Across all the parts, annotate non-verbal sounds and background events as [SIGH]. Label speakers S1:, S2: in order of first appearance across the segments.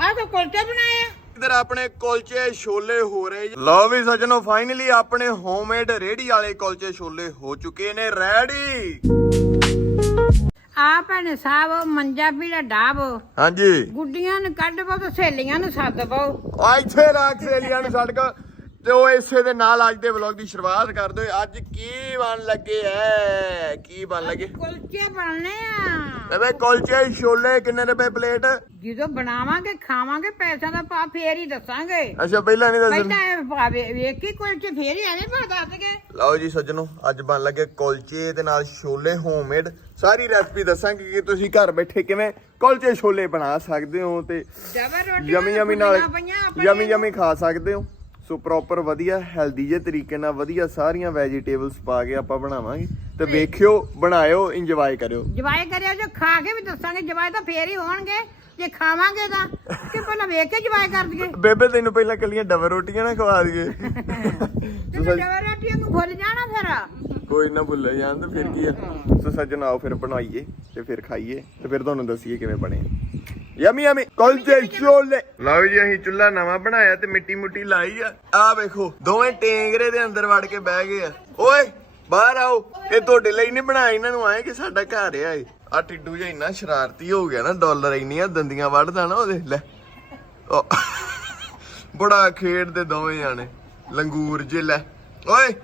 S1: ਆਹ ਤਾਂ ਕੁਲਚੇ ਬਣਾਏ ਆ।
S2: ਇਧਰ ਆਪਣੇ ਕੁਲਚੇ ਛੋਲੇ ਹੋ ਰਹੇ ਜੀ। ਲਓ ਵੀ ਸੱਜਣੋ ਫਾਈਨਲੀ ਆਪਣੇ ਹੋਮਮੇਡ ਰੇੜੀ ਵਾਲੇ ਕੁਲਚੇ ਛੋਲੇ ਹੋ ਚੁੱਕੇ ਨੇ ਰੈਡੀ
S1: ਆ ਭੈਣੇ ਸਾਹਿਬ ਮੰਜਾ ਪੀੜਾ ਡਾਬ।
S2: ਹਾਂਜੀ।
S1: ਗੁੱਡੀਆਂ ਨੂੰ ਕੱਢ ਪੋ ਤੇ ਸਹੇਲੀਆਂ ਨੂੰ ਸੱਦ ਪਾਓ
S2: ਆ ਇੱਥੇ ਰੱਖ ਸੇਲੀਆਂ ਨੂੰ ਛੱਡ ਕੇ ਤੇ ਉਹ ਇਸੇ ਦੇ ਨਾਲ ਅੱਜ ਦੇ ਵਲੌਗ ਦੀ ਸ਼ੁਰੂਆਤ ਕਰ ਦਿਓ। ਅੱਜ ਕੀ ਬਣ ਲੱਗੇ ਐ? ਕੀ ਬਣ ਲੱਗੇ?
S1: ਕੁਲਚੇ ਬਣਨੇ ਆ।
S2: ਬੇਬੇ ਕੁਲਚੇ ਛੋਲੇ ਕਿੰਨੇ ਰੁਪਏ ਪਲੇਟ?
S1: ਜਦੋਂ ਬਣਾਵਾਂਗੇ ਖਾਵਾਂਗੇ ਪੈਸਿਆਂ ਦਾ ਪਾ ਫੇਰ ਹੀ ਦੱਸਾਂਗੇ।
S2: ਅੱਛਾ ਪਹਿਲਾਂ ਨਹੀਂ ਦੱਸਣ
S1: ਪਹਿਲਾਂ ਇਹ ਵੇ- ਵੇਖ ਕੇ ਕੁਲਚੇ ਫੇਰ ਹੀ ਐਵੇਂ ਪਾ ਦੱਸਗੇ
S2: ਲਓ ਜੀ ਸੱਜਣੋ ਅੱਜ ਬਣ ਲੱਗੇ ਕੁਲਚੇ ਤੇ ਨਾਲ ਛੋਲੇ ਹੋਮਮੇਡ ਸਾਰੀ ਰੈਸਪੀ ਦੱਸਾਂਗੇ ਕਿ ਤੁਸੀਂ ਘਰ ਬੈਠੇ ਕਿਵੇਂ ਕੁਲਚੇ ਛੋਲੇ ਬਣਾ ਸਕਦੇ ਹੋ ਤੇ
S1: ਰੋਟੀ
S2: ਯਮੀ ਯਮੀ ਨਾਲ
S1: ਪਈਆਂ ਆਪਣੇ।
S2: ਯਮੀ ਯਮੀ ਖਾ ਸਕਦੇ ਹੋ। ਸੋ ਪ੍ਰੋਪਰ ਵਧੀਆ ਹੈਲਦੀ ਜੇ ਤਰੀਕੇ ਨਾਲ ਵਧੀਆ ਸਾਰੀਆਂ ਵੈਜੀਟੇਬਲਸ ਪਾ ਕੇ ਆਪਾਂ ਬਣਾਵਾਂਗੇ। ਤੇ ਵੇਖਿਓ ਬਣਾਇਓ ਇੰਜੋਏ ਕਰਿਓ।
S1: ਜਵਾਈ ਕਰਿਓ ਜੋ ਖਾ ਕੇ ਵੀ ਦੱਸਾਂਗੇ ਜਵਾਈ ਤਾਂ ਫੇਰ ਹੀ ਹੋਣਗੇ। ਜੇ ਖਾਵਾਂਗੇ ਤਾਂ ਕਿ ਪਹਿਲਾਂ ਵੇਖ ਕੇ ਜਵਾਈ ਕਰ ਦਈਏ।
S2: ਬੇਬੇ ਤੈਨੂੰ ਪਹਿਲਾਂ ਕੱਲੀਆਂ ਡਬਲ ਰੋਟੀਆਂ ਨਾ ਖਵਾ ਦਈਏ। [LAUGHS]
S1: ਤੇ ਡਬਲ ਰੋਟੀਆਂ ਨੂੰ ਭੁੱਲ ਜਾਣਾ ਫਿਰ।
S2: ਕੋਈ ਨਾ ਭੁੱਲੇ ਜਾਣ ਤੇ ਫਿਰ ਕੀ ਆ? ਸੋ ਸੱਜਣ ਆਓ ਫਿਰ ਬਣਾਈਏ ਤੇ ਫਿਰ ਖਾਈਏ ਤੇ ਫਿਰ ਤੁਹਾਨੂੰ ਦੱਸੀਏ ਕਿਵੇਂ ਬਣੇ। ਯਮੀ ਯਮੀ ਕੁਲਚੇ ਛੋਲੇ ਲਓ ਜੀ, ਅਸੀਂ ਚੁੱਲ੍ਹਾ ਨਵਾਂ ਬਣਾਇਆ ਤੇ ਮਿੱਟੀ ਮੁੱਟੀ ਲਾਈ ਆ। ਆ ਵੇਖੋ, ਦੋਵੇਂ ਟੇਂਗਰੇ ਦੇ ਅੰਦਰ ਵੜ ਕੇ ਬਹਿ ਗਏ ਆ। ਓਏ, ਬਾਹਰ ਆਓ। ਇਹ ਤੁਹਾਡੇ ਲਈ ਨਹੀਂ ਬਣਾਇਆ, ਇਹਨਾਂ ਨੂੰ ਆਏ ਕਿ ਸਾਡਾ ਘਰ ਆ ਇਹ। ਆ ਟਿੱਡੂ ਜਿਹਾ ਇੰਨਾ ਸ਼ਰਾਰਤੀ ਹੋ ਗਿਆ ਨਾ, ਡਾਲਰ ਇੰਨੀਆਂ ਦੰਦੀਆਂ ਵੱਢਦਾ ਨਾ ਉਹਦੇ। ਲੈ। ਉਹ ਬੜਾ ਖੇਡਦੇ ਦੋਵੇਂ ਜਾਣੇ। ਲੰਗੂਰ ਜੇ, ਲੈ। ਓਏ,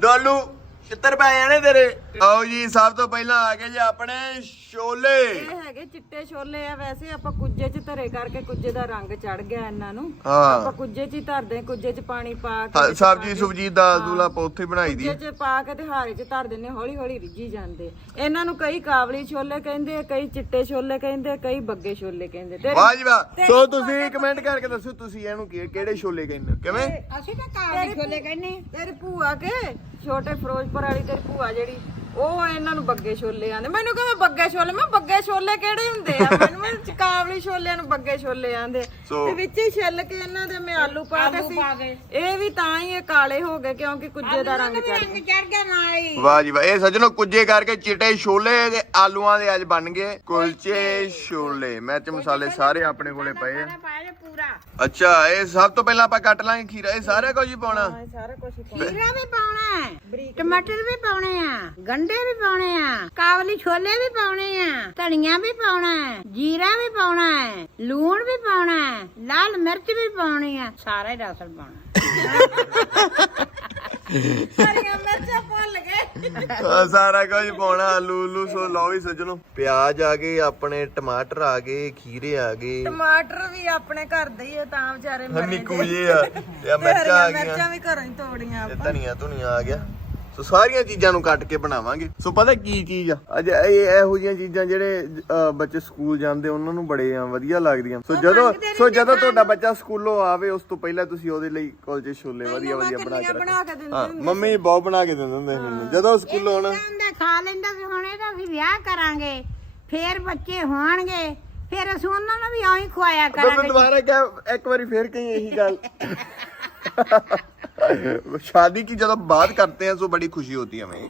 S2: ਡਾਲੂ। ਛਿੱਤਰ ਪੈ ਜਾਣੇ ਤੇਰੇ। ਆਓ ਜੀ ਸਭ ਤੋਂ ਪਹਿਲਾਂ ਆ ਗਏ ਜੀ ਆਪਣੇ ਛੋਲੇ।
S3: ਇਹ ਹੈਗੇ ਚਿੱਟੇ ਛੋਲੇ ਆ ਵੈਸੇ ਆਪਾਂ ਕੁੱਜੇ 'ਚ ਧਰੇ ਕਰਕੇ ਕੁੱਜੇ ਦਾ ਰੰਗ ਚੜ ਗਿਆ ਇਹਨਾਂ ਨੂੰ।
S2: ਹਾਂ।
S3: ਆਪਾਂ ਕੁੱਜੇ 'ਚ ਹੀ ਧਰਦੇ ਕੁੱਜੇ 'ਚ ਪਾਣੀ ਪਾ ਕੇ
S2: ਹਾਂ, ਸਬਜੀ ਸੁਬਜੀ ਦਾਲ ਦੂਲ ਆਪਾਂ ਉੱਥੇ ਬਣਾਈ ਦੀ।
S3: ਕੁੱਜੇ 'ਚ ਪਾ ਕੇ ਤੇ ਹਾਰੇ 'ਚ ਧਰ ਦਿੰਨੇ ਹੌਲੀ ਹੌਲੀ ਰਿੱਝੀ ਜਾਂਦੇ। ਇਹਨਾਂ ਨੂੰ ਕਈ ਕਾਬਲੀ ਛੋਲੇ ਕਹਿੰਦੇ ਆ ਕਈ ਚਿੱਟੇ ਛੋਲੇ ਕਹਿੰਦੇ ਆ ਕਈ ਬੱਗੇ ਛੋਲੇ ਕਹਿੰਦੇ ਤੇ
S2: ਵਾਹ ਜੀ ਵਾਹ। ਸੋ ਤੁਸੀਂ ਕਮੈਂਟ ਕਰਕੇ ਦੱਸੋ ਤੁਸੀਂ ਇਹਨੂੰ ਕੀ- ਕਿਹੜੇ ਛੋਲੇ ਕਹਿੰਦੇ ਹੋ? ਕਿਵੇਂ?
S1: ਅਸੀਂ ਤਾਂ ਕਾਲੇ ਛੋਲੇ ਕਹਿੰਨੇ
S3: ਤੇਰੀ ਭੂਆ ਕੇ ਛੋਟੇ ਫਿਰੋਜ਼ਪੁਰ ਵਾਲੀ ਤੇਰੀ ਭੂਆ ਜਿਹੜੀ ਉਹ ਇਹਨਾਂ ਨੂੰ ਬੱਗੇ ਛੋਲੇ ਆਂਦੇ ਮੈਨੂੰ ਕਹਿੰਦੇ ਬੱਗੇ ਛੋਲੇ? ਮੈਂ ਬੱਗੇ ਛੋਲੇ ਕਿਹੜੇ ਹੁੰਦੇ ਆ? ਮੈਨੂੰ ਮੈਂ ਚਕਾਵਲੀ ਛੋਲਿਆਂ ਨੂੰ ਬੱਗੇ ਛੋਲੇ ਆਂਦੇ ਤੇ ਵਿੱਚ ਹੀ ਛਿੱਲ ਕੇ ਇਹਨਾਂ ਦੇ ਮੈਂ ਆਲੂ ਪਾ ਕੇ ਸੀ। ਇਹ ਵੀ ਤਾਂ ਹੀ ਇਹ ਕਾਲੇ ਹੋ ਗਏ ਕਿਉਂਕਿ ਕੁੱਜੇ ਦਾ ਰੰਗ ਚੜ
S1: ਗਿਆ। ਨਾਲ ਹੀ
S2: ਵਾਹ ਜੀ ਵਾਹ। ਇਹ ਸੱਜਣੋ ਕੁੱਜੇ ਕਰਕੇ ਚਿੱਟੇ ਛੋਲੇ ਤੇ ਆਲੂਆਂ ਦੇ ਅੱਜ ਬਣ ਗਏ ਕੁਲਚੇ ਛੋਲੇ। ਮਿਰਚ ਮਸਾਲੇ ਸਾਰੇ ਆਪਣੇ ਕੋਲੇ ਪਏ ਆ।
S1: ਪਾਇਆ ਪੂਰਾ।
S2: ਅੱਛਾ ਇਹ ਸਭ ਤੋਂ ਪਹਿਲਾਂ ਆਪਾਂ ਕੱਟ ਲਾਂਗੇ ਖੀਰਾ। ਇਹ ਸਾਰਾ ਕੁਝ ਹੀ ਪਾਉਣਾ।
S3: ਇਹ ਸਾਰਾ ਕੁਝ
S1: ਖੀਰਾ ਵੀ ਪਾਉਣਾ ਹੈ ਟਮਾਟਰ ਵੀ ਪਾਉਣੇ ਆ। ਗੰਡੇ ਵੀ ਪਾਉਣੇ ਆ ਕਾਵਲੀ ਛੋਲੇ ਵੀ ਪਾਉਣੇ ਆ ਧਨੀਆ ਵੀ ਪਾਉਣਾ ਹੈ ਜੀਰਾ ਵੀ ਪਾਉਣਾ ਹੈ ਲੂਣ ਵੀ ਪਾਉਣਾ ਹੈ ਲਾਲ ਮਿਰਚ ਵੀ ਪਾਉਣੀ ਆ ਸਾਰਾ ਹੀ ਰਸਲ ਪਾਉਣਾ।
S3: ਹਰੀਆਂ ਮਿਰਚਾਂ ਭੁੱਲ ਗਏ।
S2: ਆਹ ਸਾਰਾ ਕੁਝ ਪਾਉਣਾ ਆਲੂ ਉਲੂ ਸੋ ਲਓ ਵੀ ਸੱਜਣੋ। ਪਿਆਜ਼ ਆ ਗਏ ਆਪਣੇ ਟਮਾਟਰ ਆ ਗਏ ਖੀਰੇ ਆ ਗਏ।
S3: ਟਮਾਟਰ ਵੀ ਆਪਣੇ ਘਰ ਦੇ ਹੀ ਆ ਤਾਂ ਵਿਚਾਰੇ ਮਰੇ
S2: ਨਿੱਕੂ ਜੇ ਆ। ਤੇ ਮਿਰਚਾਂ ਆ
S3: ਮਿਰਚਾਂ
S2: ਗਈਆਂ।
S3: ਵੀ ਘਰੋਂ ਹੀ ਤੋੜੀਆਂ
S2: ਤੇ ਧਨੀਆ ਧੁਨੀਆ ਆ ਗਿਆ। ਸੋ ਸਾਰੀਆਂ ਚੀਜ਼ਾਂ ਨੂੰ ਕੱਟ ਕੇ ਬਣਾਵਾਂਗੇ। ਸੋ ਪਤਾ ਕੀ ਚੀਜ਼ ਆ? ਅੱਜ ਇਹ ਇਹੋ ਜਿਹੀਆਂ ਚੀਜ਼ਾਂ ਜਿਹੜੇ ਅ, ਬੱਚੇ ਸਕੂਲ ਜਾਂਦੇ ਉਹਨਾਂ ਨੂੰ ਬੜੇ ਆ ਵਧੀਆ ਲੱਗਦੀਆਂ। ਸੋ ਜਦੋਂ ਸੋ ਜਦੋਂ ਤੁਹਾਡਾ ਬੱਚਾ ਸਕੂਲੋਂ ਆਵੇ ਉਸ ਤੋਂ ਪਹਿਲਾਂ ਤੁਸੀਂ ਉਹਦੇ ਲਈ ਕੁਲਚੇ ਛੋਲੇ ਵਧੀਆ ਵਧੀਆ ਬਣਾ ਕੇ
S3: ਬਣਾ ਕੇ
S2: ਰੱਖੋ
S3: ਦਿੰਦੀ
S2: ਹਾਂ ਮੰਮੀ ਬਹੁਤ ਬਣਾ ਕੇ ਦਿੰਦੇ ਹੁੰਦੇ ਸੀ ਮੈਨੂੰ ਜਦੋਂ ਸਕੂਲੋਂ ਆਉਣਾ।
S1: ਹੁੰਦਾ ਖਾ ਲੈਂਦਾ ਵੀ ਹੁਣ ਇਹਦਾ ਅਸੀਂ ਵਿਆਹ ਕਰਾਂਗੇ। ਫੇਰ ਬੱਚੇ ਹੋਣਗੇ। ਫਿਰ ਅਸੀਂ ਉਹਨਾਂ ਨੂੰ ਵੀ ਐਂ ਹੀ ਖਵਾਇਆ
S2: ਮੈਂ
S1: ਕਰਾਂਗੇ
S2: ਦੁਬਾਰਾ ਕਹਿ ਇੱਕ ਵਾਰੀ ਫੇਰ ਕਹੀ ਇਹੀ ਗੱਲ। [LAUGHS] शादी की जब बात करते हैं तो बड़ी खुशी होती है हमें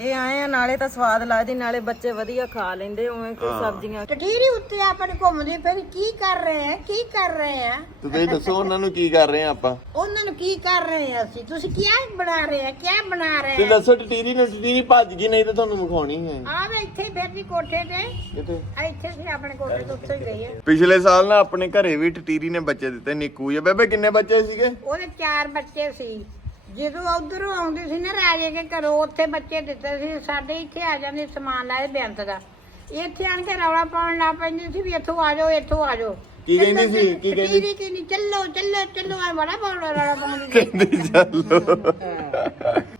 S3: ਇਹ ਆਏ ਆ ਨਾਲੇ ਤਾਂ ਸਵਾਦ ਲੱਗਦੀ ਨਾਲੇ ਬੱਚੇ ਵਧੀਆ ਖਾ ਲੈਂਦੇ ਉਵੇਂ ਕੋਈ ਸਬਜ਼ੀਆਂ
S1: ਟਟੀਰੀ ਉੱਤੇ ਆਪਣੇ ਘੁੰਮਦੇ ਫਿਰ ਕੀ ਕਰ ਰਹੇ ਆ ਕੀ ਕਰ ਰਹੇ ਆ?
S2: तो ਤੁਸੀਂ ਦੱਸੋ ਉਹਨਾਂ ਨੂੰ ਕੀ ਕਰ ਰਹੇ ਆ ਆਪਾਂ?
S1: ਉਹਨਾਂ ਨੂੰ ਕੀ ਕਰ ਰਹੇ ਆ ਅਸੀਂ? ਤੁਸੀਂ ਕੀ ਬਣਾ ਰਹੇ ਆ ਕੀ ਬਣਾ ਰਹੇ ਆ?
S2: ਦੱਸੋ ਟਟੀਰੀ ਨੇ ਟਟੀਰੀ ਭੱਜ ਗਈ ਨਹੀਂ ਤਾਂ ਤੁਹਾਨੂੰ ਵਿਖਾਉਣੀ ਹੈ।
S1: ਆ ਵੇ ਇੱਥੇ ਹੀ ਫਿਰਦੀ ਕੋਠੇ ਤੇ।
S2: ਕਿਤੇ
S1: ਆ ਇੱਥੇ ਸੀ ਆਪਣੇ ਕੋਠੇ ਤੇ ਉੱਥੇ ਹੀ ਗਈ ਆ।
S2: ਪਿਛਲੇ ਸਾਲ ਨਾ ਆਪਣੇ ਘਰੇ ਵੀ ਟਟੀਰੀ ਨੇ ਬੱਚੇ ਦਿੱਤੇ ਨਿੱਕੂ ਜੇ ਬੇਬੇ ਕਿੰਨੇ ਬੱਚੇ ਸੀਗੇ?
S1: ਉਹਦੇ ਚਾਰ ਬੱਚੇ ਸੀ। ਜਦੋਂ ਉਧਰੋਂ ਆਉਂਦੀ ਸੀ ਨਾ ਰਾਜੇ ਕੇ ਘਰੋਂ ਉੱਥੇ ਬੱਚੇ ਦਿੱਤੇ ਸੀ ਸਾਡੇ ਇੱਥੇ ਆ ਜਾਂਦੇ ਸਮਾਨ ਲਾਏ ਬੇਅੰਤ ਦਾ। ਇੱਥੇ ਆਣ ਕੇ ਰੌਲਾ ਪਾਉਣ ਲੱਗ ਪੈਂਦੀ ਸੀ ਵੀ ਇੱਥੋਂ ਆ ਜਾਓ ਇੱਥੋਂ ਆ ਜਾਓ।
S2: ਕੀ ਕਹਿੰਦੀ ਸੀ? ਕੀ ਕਹਿੰਦੀ?
S1: ਕਹਿੰਦੀ ਕਹਿੰਦੀ ਚੱਲੋ ਚੱਲੋ ਚੱਲੋ ਆ ਬੜਾ ਬੋਲ ਰੌਲਾ ਪਾਉਂਦੀ ਸੀ
S2: ਕਹਿੰਦੀ ਚੱਲੋ।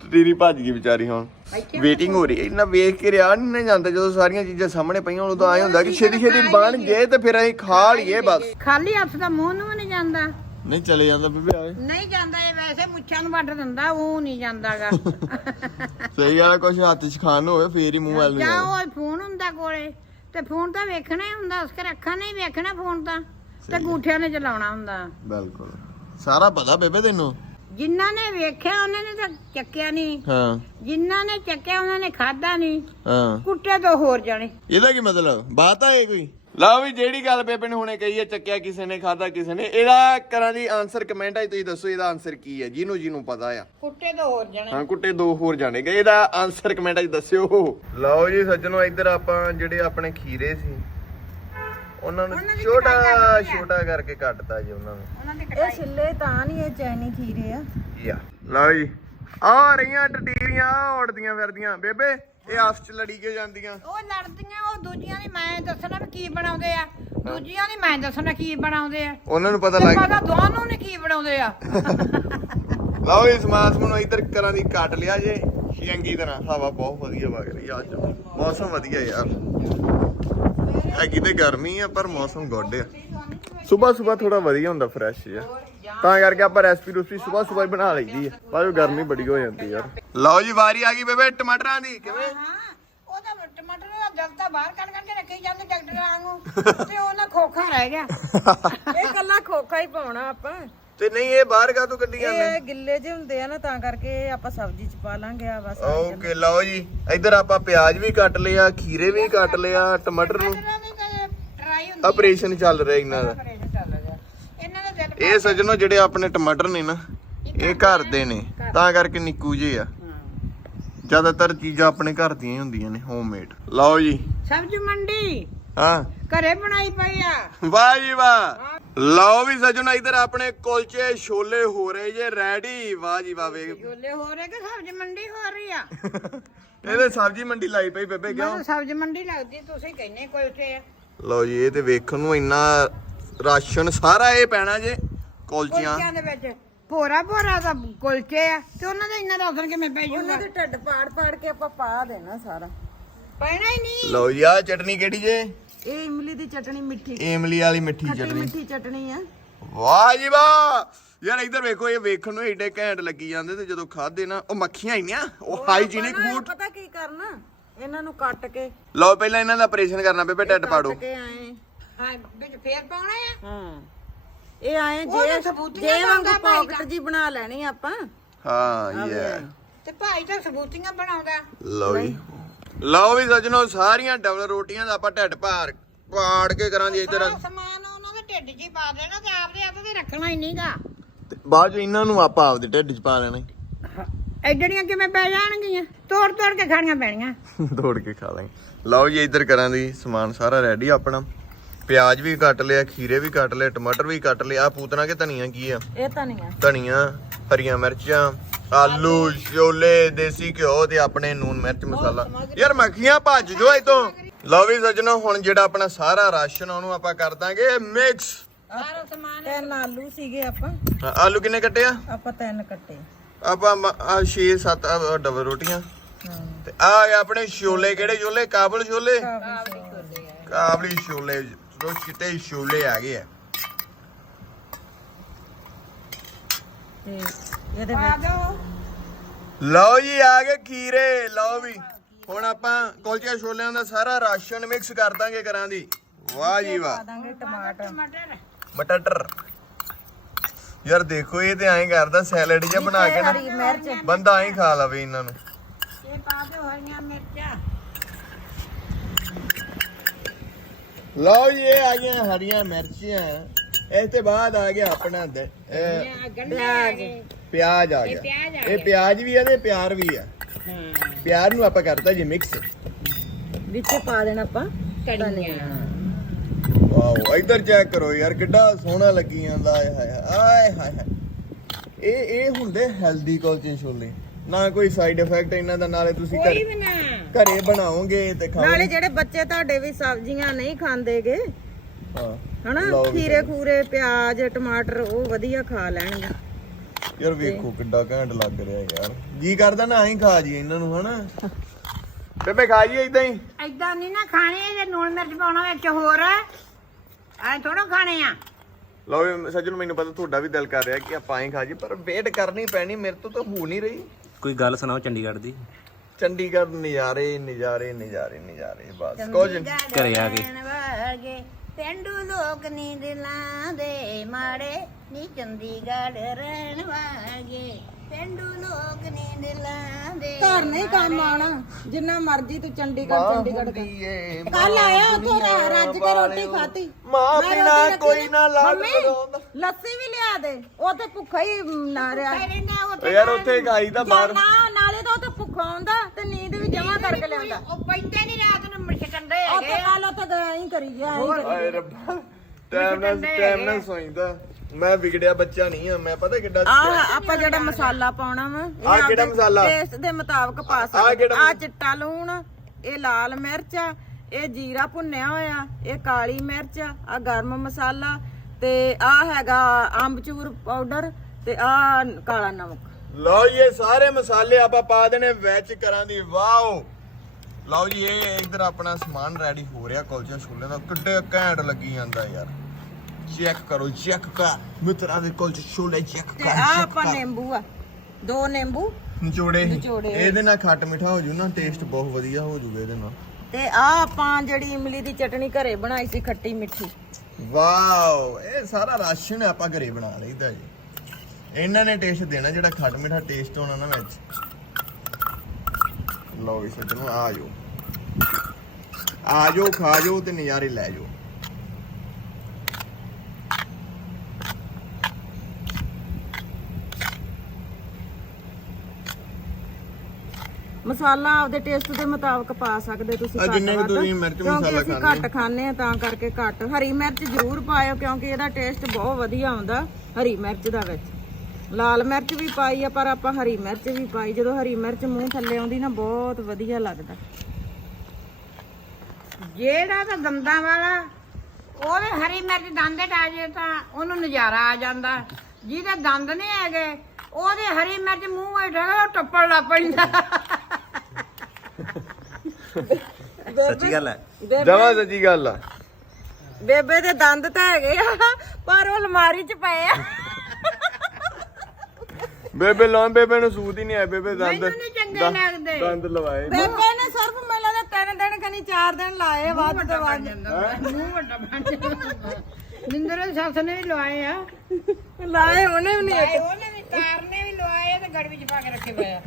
S2: ਟਟੀਰੀ ਭੱਜ ਗਈ ਵਿਚਾਰੀ ਹੁਣ। ਵੇਟਿੰਗ ਹੋ ਰਹੀ ਹੈ। ਇੰਨਾ ਵੇਖ ਕੇ ਰਿਆ ਨਹੀਂ ਜਾਂਦਾ ਜਦੋਂ ਸਾਰੀਆਂ ਚੀਜ਼ਾਂ ਸਾਹਮਣੇ ਪਈਆਂ ਉਦੋਂ ਤਾਂ ਐ ਹੁੰਦਾ ਕਿ ਛੇਤੀ ਛੇਤੀ ਬਣ ਗਏ ਤੇ ਫਿਰ ਅਸੀਂ ਖਾ ਲਈਏ ਬਸ।
S1: ਖਾਲੀ ਹੱਥ ਦਾ ਮੂੰਹ ਨੂੰ ਨਹੀਂ ਜਾਂਦਾ।
S2: ਨਹੀਂ ਚਲੇ ਜਾਂਦਾ ਬੇਬੇ ਆਏ।
S1: ਨਹੀਂ ਜਾਂਦਾ ਇਹ ਵੈਸੇ ਮੁੱਛਾਂ ਨੂੰ ਵੱਢ ਦਿੰਦਾ ਉਹ ਨਹੀਂ ਜਾਂਦਾਗਾ।
S2: ਸਹੀ ਗੱਲ ਕੁਝ ਹੱਥ 'ਚ ਖਾਣ ਨੂੰ ਹੋਵੇ ਫੇਰ ਹੀ ਮੂੰਹ ਵੱਲ ਨੂੰ
S1: ਜਾਂ ਉਹ ਫੋਨ ਹੁੰਦਾ ਕੋਲੇ ਤੇ ਫੋਨ ਤਾਂ ਵੇਖਣਾ ਹੀ ਹੁੰਦਾ ਉਸ ਕਰ ਅੱਖਾਂ ਨਹੀਂ ਵੇਖਣਾ ਫੋਨ ਤਾਂ ਤੇ ਗੂਠਿਆਂ ਨੇ ਚਲਾਉਣਾ ਹੁੰਦਾ।
S2: ਬਿਲਕੁਲ। ਸਾਰਾ ਪਤਾ ਬੇਬੇ ਤੈਨੂੰ?
S1: ਜਿਨ੍ਹਾਂ ਨੇ ਵੇਖਿਆ ਉਹਨਾਂ ਨੇ ਤਾਂ ਚੱਕਿਆ ਨਹੀਂ।
S2: ਹਾਂ।
S1: ਜਿਨ੍ਹਾਂ ਨੇ ਚੱਕਿਆ ਉਹਨਾਂ ਨੇ ਖਾਦਾ ਨਹੀਂ।
S2: ਹਾਂ।
S1: ਕੁੱਟੇ ਤੋਂ ਹੋਰ ਜਾਣੇ।
S2: ਇਹਦਾ ਕੀ ਮਤਲਬ? ਬਾਤ ਆ ਇਹ ਕੋਈ। ਲਓ ਵੀ ਜਿਹੜੀ ਗੱਲ ਬੇਬੇ ਨੇ ਹੁਣੇ ਕਹੀ ਹੈ ਚੱਕਿਆ ਕਿਸੇ ਨੇ ਖਾਦਾ ਕਿਸੇ ਨੇ ਇਹਦਾ ਕਰਾਂ ਦੀ ਆਨਸਰ ਕਮੈਂਟ ਆਈ ਤੁਸੀਂ ਦੱਸੋ ਇਹਦਾ ਆਨਸਰ ਕੀ ਹੈ ਜਿਹਨੂੰ ਜਿਹਨੂੰ ਪਤਾ ਆ।
S1: ਕੁੱਤੇ ਤੋਂ ਹੋਰ ਜਾਣਾ।
S2: ਹਾਂ ਕੁੱਟੇ ਦੋ ਹੋਰ ਜਾਣੇ ਗਏ ਇਹਦਾ ਆਨਸਰ ਕਮੈਂਟ ਵਿੱਚ ਦੱਸਿਓ। ਲਓ ਜੀ ਸੱਜਣੋ ਇੱਧਰ ਆਪਾਂ ਜਿਹੜੇ ਆਪਣੇ ਖੀਰੇ ਸੀ ਉਹਨਾਂ ਨੂੰ
S1: ਉਹਨਾਂ ਦੀ
S2: ਛੋਟਾ
S1: ਕਟਾਈ ਕਰਨੀ ਆ।
S2: ਛੋਟਾ ਕਰਕੇ ਕੱਟਤਾ ਜੀ ਉਹਨਾਂ ਨੂੰ।
S1: ਉਹਨਾਂ ਦੇ
S3: ਇਹ ਛਿੱਲੇ ਤਾਂ ਨਹੀਂ ਇਹ ਚੈਨੀ ਖੀਰੇ ਆ।
S2: ਯਾ। ਲਓ ਜੀ ਆ ਰਹੀਆਂ ਟਟੀਰੀਆਂ ਉੜਦੀਆਂ ਫਿਰਦੀਆਂ ਬੇਬੇ। ਇਹ ਆਪਸ ਚ ਲੜੀ ਕੇ ਜਾਂਦੀਆਂ?
S1: ਉਹ ਲੜਦੀਆਂ ਉਹ ਦੂਜੀਆਂ ਦੀ ਮੈਂ ਦੱਸਣਾ ਵੀ ਕੀ ਬਣਾਉਂਦੇ ਆ। ਦੂਜੀਆਂ ਦੀ ਮੈਂ ਦੱਸਣਾ ਕੀ ਬਣਾਉਂਦੇ ਆ।
S2: ਉਹਨਾਂ ਨੂੰ ਪਤਾ ਲੱਗ
S1: ਪਤਾ ਦੋਨੋਂ ਨੇ ਕੀ ਬਣਾਉਂਦੇ ਆ।
S2: ਲਓ ਇਸ ਮਾਸ ਨੂੰ ਇੱਧਰ ਕਰਾਂ ਦੀ ਕੱਟ ਲਿਆ ਜੇ। ਚੰਗੀ ਤਰ੍ਹਾਂ ਹਵਾ ਬਹੁਤ ਵਧੀਆ ਵਗ ਰਹੀ ਆ ਅੱਜ। ਮੌਸਮ ਵਧੀਆ ਯਾਰ। ਹੈਗੀ ਤੇ ਗਰਮੀ ਆ ਪਰ ਮੌਸਮ ਗੁੱਡ ਆ। ਸਵੇਰ ਸਵੇਰ ਥੋੜਾ ਵਧੀਆ ਹੁੰਦਾ ਫਰੈਸ਼ ਜਿਹਾ। ਤਾਂ ਕਰਕੇ ਆਪਾਂ ਰੈਸਪੀ ਰੂਸਪੀ ਸਵੇਰ ਸਵੇਰ ਬਣਾ ਲਈਦੀ ਆ। ਪਰ ਗਰਮੀ ਬੜੀ ਹੋ ਜਾਂਦੀ ਯਾਰ। ਲਓ ਜੀ ਵਾਰੀ ਆ ਗਈ ਬੇਬੇ ਟਮਾਟਰਾਂ ਦੀ ਕਿਵੇਂ?
S1: ਹਾਂ ਉਹ ਤਾਂ ਟਮਾਟਰ ਦਾ ਦਿਲ ਤਾਂ ਬਾਹਰ ਕੱਢ ਕੱਢ ਕੇ ਰੱਖੀ ਜਾਂਦੇ ਡਾਕਟਰ ਵਾਂਗੂ। ਤੇ ਉਹਨਾਂ ਖੋਖਾ ਰਹਿ ਗਿਆ। [LAUGHS]
S3: ਇਹ ਕੱਲਾ ਖੋਖਾ ਹੀ ਪਾਉਣਾ ਆਪਾਂ।
S2: ਤੇ ਨਹੀਂ ਇਹ ਬਾਹਰ ਕਾ ਤੂੰ ਕੱਢੀ ਜਾਂਦੇ?
S3: ਇਹ ਗਿੱਲੇ ਜਿਹੇ ਹੁੰਦੇ ਆ ਨਾ ਤਾਂ ਕਰਕੇ ਆਪਾਂ ਸਬਜ਼ੀ ਚ ਪਾ ਲਾਂਗੇ ਆ ਬਸ।
S2: ਓਕੇ ਲਓ ਜੀ। ਇੱਧਰ ਆਪਾਂ ਪਿਆਜ਼ ਵੀ ਕੱਟ ਲਿਆ ਖੀਰੇ ਵੀ ਕੱਟ ਲਿਆ ਟਮਾਟਰ ਨੂੰ। ਆਪਰੇਸ਼ਨ ਚੱਲ ਰਿਹਾ ਇਹਨਾਂ ਦਾ। ਇਹ ਸੱਜਣੋ ਜਿਹੜੇ ਆਪਣੇ ਟਮਾਟਰ ਨੇ ਨਾ ਇਹ ਘਰ ਦੇ ਨੇ। ਤਾਂ ਕਰਕੇ ਨਿੱਕੂ ਜੇ ਆ। ਜ਼ਿਆਦਾਤਰ ਚੀਜ਼ਾਂ ਆਪਣੇ ਘਰ ਦੀਆਂ ਹੀ ਹੁੰਦੀਆਂ ਨੇ ਹੋਮਮੇਡ ਲਓ ਜੀ।
S1: ਸਬਜ਼ੀ ਮੰਡੀ?
S2: ਹਾਂ।
S1: ਘਰੇ ਬਣਾਈ ਪਈ ਆ।
S2: ਵਾਹ ਜੀ ਵਾਹ। ਲਓ ਵੀ ਸੱਜਣੋ ਇੱਧਰ ਆਪਣੇ ਕੁਲਚੇ ਛੋਲੇ ਹੋ ਰਹੇ ਜੇ ਰੈਡੀ ਵਾਹ ਜੀ ਵਾਹ ਵੇਖ।
S1: ਛੋਲੇ ਹੋ ਰਹੇ ਕਿ ਸਬਜ਼ੀ ਮੰਡੀ ਹੋ ਰਹੀ ਆ? [LAUGHS]
S2: ਇਹਦੇ ਸਬਜ਼ੀ ਮੰਡੀ ਲਾਈ ਪਈ ਬੇਬੇ ਕਿਉਂ?
S1: ਮੈਨੂੰ ਸਬਜ਼ੀ ਮੰਡੀ ਲੱਗਦੀ ਤੁਸੀਂ ਕਹਿੰਦੇ ਕੁਲਚੇ ਆ।
S2: ਲਓ ਜੀ ਇਹ ਤੇ ਵੇਖਣ ਨੂੰ ਇੰਨਾ ਰਾਸ਼ਨ ਸਾਰਾ ਇਹ ਪੈਣਾ ਜੇ ਕੁਲਚੀਆਂ।
S1: ਕੁਲਚਿਆਂ ਦੇ ਵਿੱਚ। ਭੋਰਾ ਭੋਰਾ ਦਾ ਕੁਲਚੇ ਆ ਤੇ ਉਹਨਾਂ ਦਾ ਇੰਨਾ ਰਸਨ ਕਿਵੇਂ ਪੈ
S3: ਉਹਨਾਂ ਦੇ ਢੱਡ ਪਾੜ ਪਾੜ ਕੇ ਆਪਾਂ ਪਾ ਦੇਣਾ ਸਾਰਾ।
S1: ਪੈਣਾ ਹੀ ਨਹੀਂ।
S2: ਲਓ ਜੀ ਆ ਚਟਨੀ ਕਿਹੜੀ ਜੇ?
S3: ਇਹ ਇਮਲੀ ਦੀ ਚਟਣੀ ਮਿੱਠੀ।
S2: ਏਮਲੀ ਵਾਲੀ ਮਿੱਠੀ
S3: ਖੱਟੀ
S2: ਚਟਨੀ।
S3: ਮਿੱਠੀ ਚਟਣੀ ਆ।
S2: ਵਾਹ ਜੀ ਵਾਹ! ਯਾਰ ਇੱਧਰ ਵੇਖੋ ਇਹ ਵੇਖਣ ਨੂੰ ਏਡੇ ਘੈਂਟ ਲੱਗੀ ਜਾਂਦੇ ਤੇ ਜਦੋਂ ਖਾਦੇ ਨਾ ਉਹ ਮੱਖੀਆਂ ਆਈਆਂ ਉਹ ਹਾਈਜੀਨਿਕ
S3: ਆਪਾਂ ਨਾ
S2: ਫੂਡ।
S3: ਪਤਾ ਕੀ ਕਰਨਾ? ਇਹਨਾਂ ਨੂੰ ਕੱਟ ਕੇ।
S2: ਲਓ ਪਹਿਲਾਂ ਇਹਨਾਂ ਦਾ ਆਪਰੇਸ਼ਨ ਕਰਨਾ ਬੇਬੇ ਟੱਟ ਪਾੜੋ
S3: ਕੱਟ ਕੇ ਆਏ।
S1: ਹਾਂ ਵਿੱਚ ਫੇਰ ਪਾਉਣਾ ਆ?
S3: ਹਾਂ। ਇਹ ਆਏ ਜੇ ਜੇ ਵਾਂਗੂ ਪੌਕਟ ਜੀ ਬਣਾ ਲੈਣੀ ਆਪਾਂ।
S2: ਹਾਂ ਯੇ
S1: ਤੇ ਭਾਈ ਤਾਂ ਸਬੂਤੀਆਂ ਬਣਾਉਂਦਾ।
S2: ਲਓ ਜੀ। ਲਓ ਵੀ ਸੱਜਣੋ ਸਾਰੀਆਂ ਡਬਲ ਰੋਟੀਆਂ ਦਾ ਆਪਾਂ ਢੱਡ ਭਾਰ ਪਾੜ ਕੇ ਕਰਾਂਗੇ ਇੱਧਰ।
S1: ਸਮਾਨ ਉਹਨਾਂ ਦੇ ਢਿੱਡ 'ਚ ਹੀ ਪਾ ਦੇਣਾ ਤੇ ਆਪਦੇ ਹੱਥ ਤੇ ਰੱਖਣਾ ਹੀ ਨਹੀਂਗਾ।
S2: ਤੇ ਬਾਅਦ ਚ ਇਹਨਾਂ ਨੂੰ ਆਪਾਂ ਆਪਦੇ ਢਿੱਡ 'ਚ ਪਾ ਲੈਣਾ
S1: ਐਡੜੀਆਂ ਕਿਵੇਂ ਪੈ ਜਾਣਗੀਆਂ? ਤੋੜ ਤੋੜ ਕੇ ਖਾਣੀਆਂ ਪੈਣੀਆਂ। [LAUGHS]
S2: ਦੌੜ ਕੇ ਖਾ ਲਾਂਗੇ। ਲਓ ਜੀ ਇੱਧਰ ਕਰਾਂ ਦੀ ਸਮਾਨ ਸਾਰਾ ਰੈਡੀ ਆਪਣਾ। ਪਿਆਜ਼ ਵੀ ਕੱਟ ਲਿਆ ਖੀਰੇ ਵੀ ਕੱਟ ਲਏ ਟਮਾਟਰ ਵੀ ਕੱਟ ਲਿਆ ਆਹ ਪੂਤਨਾ ਕੇ ਧਨੀਆ ਕੀ ਆ?
S3: ਇਹ ਤਾਂ ਨਹੀਂ ਆ
S2: ਧਨੀਆ ਹਰੀਆਂ ਮਿਰਚਾਂ ਆਲੂ ਛੋਲੇ ਦੇਸੀ ਘਿਓ ਤੇ ਆਪਣੇ ਨੂਨ ਮਿਰਚ ਮਸਾਲਾ। ਯਾਰ ਮੱਖੀਆਂ ਭੱਜ ਜੋ ਇਤੋਂ ਲਓ ਵੀ ਸੱਜਣੋ ਹੁਣ ਜਿਹੜਾ ਆਪਣਾ ਸਾਰਾ ਰਾਸ਼ਨ ਆ ਉਹਨੂੰ ਆਪਾਂ ਕਰ ਦਾਂਗੇ ਮਿਕਸ
S1: ਸਾਰਾ ਸਮਾਨ
S3: ਤਿੰਨ ਆਲੂ ਸੀਗੇ ਆਪਾਂ।
S2: ਆਲੂ ਕਿੰਨੇ ਕੱਟੇ ਆ?
S3: ਆਪਾਂ ਤਿੰਨ ਕੱਟੇ।
S2: ਆਪਾਂ 6 7 ਡਬਲ ਰੋਟੀਆਂ।
S3: ਹਾਂ।
S2: ਤੇ ਆ ਆਪਣੇ ਛੋਲੇ ਕਿਹੜੇ ਛੋਲੇ? ਕਾਬਲ ਛੋਲੇ। ਕਾਬਲੀ ਛੋਲੇ। ਜੋ ਚਿੱਟੇ ਛੋਲੇ ਆ ਗਏ ਆ।
S3: ਤੇ ਇਹਦੇ ਵਿੱਚ
S2: ਲਓ ਜੀ ਆ ਗਏ ਖੀਰੇ ਲਓ ਵੀ। ਹੁਣ ਆਪਾਂ ਕੁਲਚੇ ਛੋਲਿਆਂ ਦਾ ਸਾਰਾ ਰਾਸ਼ਨ ਮਿਕਸ ਕਰ ਦਾਂਗੇ ਕਰਾਂ ਦੀ। ਵਾਹ ਜੀ
S3: ਪਾ
S2: ਵਾਹ।
S3: ਦਾਂਗੇ ਟਮਾਟਰ।
S2: ਮਟਰ। ਯਾਰ ਦੇਖੋ ਇਹ ਤੇ ਐਂ ਕਰਦਾ ਸੈਲਡ ਜਿਹਾ ਬਣਾ ਕੇ ਨਾ।
S3: ਹਰੀ ਮਿਰਚ।
S2: ਬੰਦਾ ਐਂ ਖਾ ਲਵੇ ਇਹਨਾਂ ਨੂੰ।
S1: ਇਹ ਪਾ ਦਿਓ ਹਰੀਆਂ ਮਿਰਚਾਂ।
S2: ਲਓ ਜੀ ਇਹ ਆ ਗਈਆਂ ਹਰੀਆਂ ਮਿਰਚਾਂ ਇਸ ਤੇ ਬਾਅਦ ਆ ਗਿਆ ਆਪਣਾ ਦ- ਇਹ
S1: ਇਹ ਗੰਡੇ ਆ ਗਏ।
S2: ਪਿਆਜ਼ ਆ ਗਿਆ।
S1: ਪਿਆਜ਼ ਆ
S2: ਇਹ ਪਿਆਜ਼ ਵੀ ਆ ਤੇ ਪਿਆਰ ਵੀ ਆ।
S1: ਹਾਂ।
S2: ਪਿਆਰ ਨੂੰ ਆਪਾਂ ਕਰਤਾ ਜੀ ਮਿਕਸ
S3: ਵਿੱਚ ਪਾ ਦੇਣਾ ਆਪਾਂ
S1: ਕੜੀਆਂ।
S2: ਵਾਓ ਇੱਧਰ ਚੈੱਕ ਕਰੋ ਯਾਰ ਕਿੱਡਾ ਸੋਹਣਾ ਲੱਗੀ ਜਾਂਦਾ। ਆਏ ਹਾਏ ਹਾਏ ਆਏ ਹਾਏ। ਹਾਏ। ਇਹ ਇਹ ਹੁੰਦੇ ਹੈਲਦੀ ਕੁਲਚੇ ਛੋਲੇ। ਨਾ ਕੋਈ ਸਾਈਡ ਇਫੈਕਟ ਇਹਨਾਂ ਦਾ ਨਾਲੇ ਤੁਸੀਂ
S1: ਕੋਈ
S2: ਘਰੇ
S1: ਵੀ ਨਾ।
S2: ਘਰੇ ਬਣਾਓਗੇ ਤੇ
S3: ਨਾਲੇ
S2: ਖਾਓਗੇ
S3: ਜਿਹੜੇ ਬੱਚੇ ਤੁਹਾਡੇ ਵੀ ਸਬਜ਼ੀਆਂ ਨਹੀਂ ਖਾਂਦੇਗੇ
S2: ਹਾਂ
S3: ਹਨਾ?
S2: ਲਓ ਵੀ
S3: ਖੀਰੇ ਖੂਰੇ ਪਿਆਜ਼ ਟਮਾਟਰ ਉਹ ਵਧੀਆ ਖਾ ਲੈਣਗੇ।
S2: ਯਾਰ ਵੇਖੋ ਕਿੱਡਾ ਘੈਂਟ ਲੱਗ ਰਿਹਾ ਯਾਰ। ਜੀ ਕਰਦਾ ਨਾ ਐਂ ਖਾ ਜੀ ਇਹਨਾਂ ਨੂੰ ਹਨਾ? ਬੇਬੇ ਖਾ ਜੀ ਇਦਾਂ ਹੀ।
S1: ਐਦਾਂ ਨਹੀਂ ਨਾ ਖਾਣੇ ਜੇ ਨੂਣ ਮਿਰਚ ਪਾਉਣਾ ਵਿੱਚ ਹੋਰ। ਐ ਥੋੜਾ ਖਾਣੇ ਆ।
S2: ਲਓ ਵੀ ਸੱਜਣ ਮੈਨੂੰ ਪਤਾ ਤੁਹਾਡਾ ਵੀ ਦਿਲ ਕਰ ਰਿਹਾ ਕਿ ਆਪਾਂ ਐਂ ਖਾ ਜੀ ਪਰ ਵੇਟ ਕਰਨੀ ਪੈਣੀ ਮੇਰੇ ਤੋਂ ਤਾਂ ਹੋ ਨਹੀਂ ਰਹੀ।
S4: ਕੋਈ ਗੱਲ ਸੁਣਾਓ ਚੰਡੀਗੜ੍ਹ ਦੀ?
S2: ਚੰਡੀਗੜ੍ਹ ਨਜ਼ਾਰੇ ਨਜ਼ਾਰੇ ਨਜ਼ਾਰੇ ਨਜ਼ਾਰੇ ਬਸ। ਕੁਝ
S4: ਘਰੇ ਆ ਕੇ।
S1: ਪਿੰਡੂ ਲੋਕ ਨੀ ਦਿਲਾਂ ਦੇ ਮਾੜੇ ਨੀ ਚੰਡੀਗੜ੍ਹ ਰਹਿਣ ਵਾਗੇ। ਪਿੰਡੂ ਲੋਕ ਨੀਂਦ ਲਾਂਦੇ
S3: ਘਰ ਨਹੀਂ ਕੰਮ ਆਉਣਾ ਜਿੰਨਾ ਮਰਜ਼ੀ ਤੂੰ ਚੰਡੀਗੜ੍ਹ ਚੰਡੀਗੜ੍ਹ ਕਰ। ਕੱਲ ਆਇਆ ਉੱਥੋਂ ਰ- ਰੱਜ ਕੇ ਰੋਟੀ ਖਾਤੀ
S2: ਮਾਂ
S3: ਮੈਂ
S2: ਬਿਨਾ
S3: ਰੋਟੀ
S2: ਕੋਈ ਨਾ ਲਾਡ
S3: ਮੰਮੀ, ਲੱਸੀ ਵੀ ਲਿਆ ਦੇ ਉਹ ਤੇ ਭੁੱਖਾ ਹੀ ਮ, ਨਾ ਰਿਹਾ।
S1: ਰਹਿੰਦਾ
S2: ਓ
S1: ਉੱਥੇ
S2: ਯਾਰ ਉੱਥੇ ਖਾਈ ਤਾਂ ਬਾਹਰ।
S3: ਨਾ ਨਾਲੇ ਤਾਂ ਉਹ ਤੇ ਭੁੱਖਾ ਆਉਂਦਾ ਤੇ ਨੀਂਦ ਵੀ ਜਮਾ ਕਰਕੇ ਲਿਆਉਂਦਾ।
S1: ਉਹ ਪੈਂਦੇ ਨਹੀਂ ਰਾਤ ਨੂੰ ਮਸ਼ਕੰਡੇ
S3: ਉਹ ਤੇ ਕੱਲ ਉੱਥੇ ਗਿਆ ਹੀ ਕਰੀ ਗਿਆ ਐਂ ਹੀ ਕਰੀ
S2: ਆਏ ਰੱਬਾ ਟਾਈਮ ਨਾਲ ਟਾਈਮ ਨਾਲ ਸੋਈਂਦਾ। ਮੈਂ ਵਿਗੜਿਆ ਬੱਚਾ ਨਹੀਂ ਆ ਮੈਂ ਪਤਾ ਕਿੱਡਾ
S3: ਆਹ ਆਪਾਂ ਜਿਹੜਾ ਮਸਾਲਾ? ਪਾਉਣਾ ਵਾ
S2: ਆਹ ਕਿਹੜਾ ਮਸਾਲਾ?
S3: ਟੇਸਟ ਦੇ ਮੁਤਾਬਕ ਪਾ
S2: ਆਹ
S3: ਸਕਦੇ।
S2: ਕਿਹੜਾ
S3: ਆ ਚਿੱਟਾ ਲੂਣ ਇਹ ਲਾਲ ਮਿਰਚ ਆ ਇਹ ਜੀਰਾ ਭੁੰਨਿਆ ਹੋਇਆ ਇਹ ਕਾਲੀ ਮਿਰਚ ਆ ਆਹ ਗਰਮ ਮਸਾਲਾ ਤੇ ਆ ਹੈਗਾ ਅੰਬਚੂਰ ਪਾਊਡਰ ਤੇ ਆ ਕਾਲਾ ਨਮਕ।
S2: ਲਓ ਜੀ ਇਹ ਸਾਰੇ ਮਸਾਲੇ ਆਪਾਂ ਪਾ ਦੇਣੇ ਵਿੱਚ ਕਰਾਂ ਦੀ ਵਾਓ। ਲਓ ਜੀ ਇਹ ਇਧਰ ਆਪਣਾ ਸਮਾਨ ਰੈਡੀ ਹੋ ਰਿਹਾ ਕੁਲਚੇ ਛੋਲੇ ਦਾ। ਕਿੱਡੇ ਘੈਂਟ ਲੱਗੀ ਜਾਂਦਾ ਯਾਰ। ਚੈੱਕ ਕਰੋ ਚੈੱਕ ਕਰ। ਮਿੱਤਰਾਂ ਦੇ ਕੁਲਚੇ ਛੋਲੇ ਚੈੱਕ
S3: ਤੇ
S2: ਕਰ
S3: ਆ
S2: check
S3: ਆਪਾਂ। ਨਿੰਬੂ ਆ। ਦੋ ਨਿੰਬੂ
S2: ਨਿਚੋੜੇ।
S3: ਨਿਚੋੜੇ।
S2: ਇਹਦੇ ਨਾਲ ਖੱਟ ਮਿੱਠਾ ਹੋ ਜੂ ਨਾ ਟੇਸਟ ਬਹੁਤ ਵਧੀਆ ਹੋ ਜੂਗਾ ਇਹਦੇ ਨਾਲ।
S3: ਤੇ ਆ ਆਪਾਂ ਜਿਹੜੀ ਇਮਲੀ ਦੀ ਚਟਣੀ ਘਰੇ ਬਣਾਈ ਸੀ ਖੱਟੀ ਮਿੱਠੀ।
S2: ਵਾਓ ਇਹ ਸਾਰਾ ਰਾਸ਼ਨ ਆਪਾਂ ਘਰੇ ਬਣਾ ਲਈਦਾ ਜੀ। ਇਹਨਾਂ ਨੇ ਟੇਸਟ ਦੇਣਾ ਜਿਹੜਾ ਖੱਟ ਮਿੱਠਾ ਟੇਸਟ ਹੋਣਾ ਨਾ ਵਿੱਚ। ਲਓ ਵੀ ਸੱਜਣੋ ਆ ਜਾਓ। ਆ ਜਾਓ ਖਾ ਜਾਓ ਤੇ ਨਜ਼ਾਰੇ ਲੈ ਜਾਓ।
S3: ਮਸਾਲਾ ਆਪਦੇ ਟੇਸਟ ਦੇ ਮੁਤਾਬਕ ਪਾ ਸਕਦੇ ਤੁਸੀਂ
S2: ਆ ਜਿੰਨੇ ਵੀ। ਤੁਸੀਂ ਮਿਰਚ
S3: ਕਿਉਂਕਿ
S2: ਮਸਾਲਾ
S3: ਅਸੀਂ
S2: ਖਾਂਦੇ
S3: ਘੱਟ ਖਾਂਦੇ ਆ ਤਾਂ ਕਰਕੇ ਘੱਟ। ਹਰੀ ਮਿਰਚ ਜ਼ਰੂਰ ਪਾਇਓ ਕਿਉਂਕਿ ਇਹਦਾ ਟੇਸਟ ਬਹੁਤ ਵਧੀਆ ਆਉਂਦਾ ਹਰੀ ਮਿਰਚ ਦਾ ਵਿੱਚ। ਲਾਲ ਮਿਰਚ ਵੀ ਪਾਈ ਆ ਪਰ ਆਪਾਂ ਹਰੀ ਮਿਰਚ ਵੀ ਪਾਈ। ਜਦੋਂ ਹਰੀ ਮਿਰਚ ਮੂੰਹ ਥੱਲੇ ਆਉਂਦੀ ਨਾ ਬਹੁਤ ਵਧੀਆ ਲੱਗਦਾ।
S1: ਜਿਹੜਾ ਤਾਂ ਦੰਦਾਂ ਵਾਲਾ ਉਹਦੇ ਹਰੀ ਮਿਰਚ ਦੰਦ ਢਾ ਜੇ ਤਾਂ ਉਹਨੂੰ ਨਜ਼ਾਰਾ ਆ ਜਾਂਦਾ। ਜਿਹਦੇ ਦੰਦ ਨਹੀਂ ਹੈਗੇ ਉਹਦੇ ਹਰੀ ਮਿਰਚ ਮੂੰਹ ਵਿੱਚ ਉਹ ਟੱਪਣ ਲੱਗ ਪੈਂਦਾ।
S4: ਸੱਚੀ ਗੱਲ ਹੈ।
S2: ਜਮਾ ਸੱਚੀ ਗੱਲ ਆ।
S3: ਬੇਬੇ ਦੇ ਦੰਦ ਤਾਂ ਹੈਗੇ ਆ ਪਰ ਉਹ ਅਲਮਾਰੀ 'ਚ ਪਏ ਆ।
S2: ਬੇਬੇ ਲਾਂ ਬੇਬੇ ਨੂੰ ਸੂਤ ਹੀ ਨਹੀਂ ਆਇਆ ਬੇਬੇ ਦੰਦ
S1: ਮੈਨੂੰ ਨਹੀਂ ਚੰਗੇ
S2: ਦੰਦ-
S1: ਲੱਗਦੇ।
S2: ਦੰਦ ਲਵਾਏ।
S3: ਬੇਬੇ ਨੇ ਸਿਰਫ ਮੈਨੂੰ ਲੱਗਦਾ ਤਿੰਨ ਦਿਨ ਖਣੀ ਚਾਰ ਦਿਨ ਲਾਏ ਵੱਧ ਤੋਂ ਵੱਧ।
S1: ਮੂੰਹ ਵੱਡਾ ਬਣ ਜਾਂਦਾ ਨਿੰਦਰ ਦੀ ਸੱਸ ਨੇ ਵੀ ਲਵਾਏ ਆ।
S3: ਲਾਏ ਉਹਨੇ ਵੀ ਨਹੀਂ
S1: ਆਏ ਉਹਨੇ ਵੀ ਤਾਰ ਨੇ ਵੀ ਲਵਾਏ ਤੇ ਗੜ ਵਿੱਚ ਪਾ ਕੇ ਰੱਖੇ ਹੋਏ ਆ।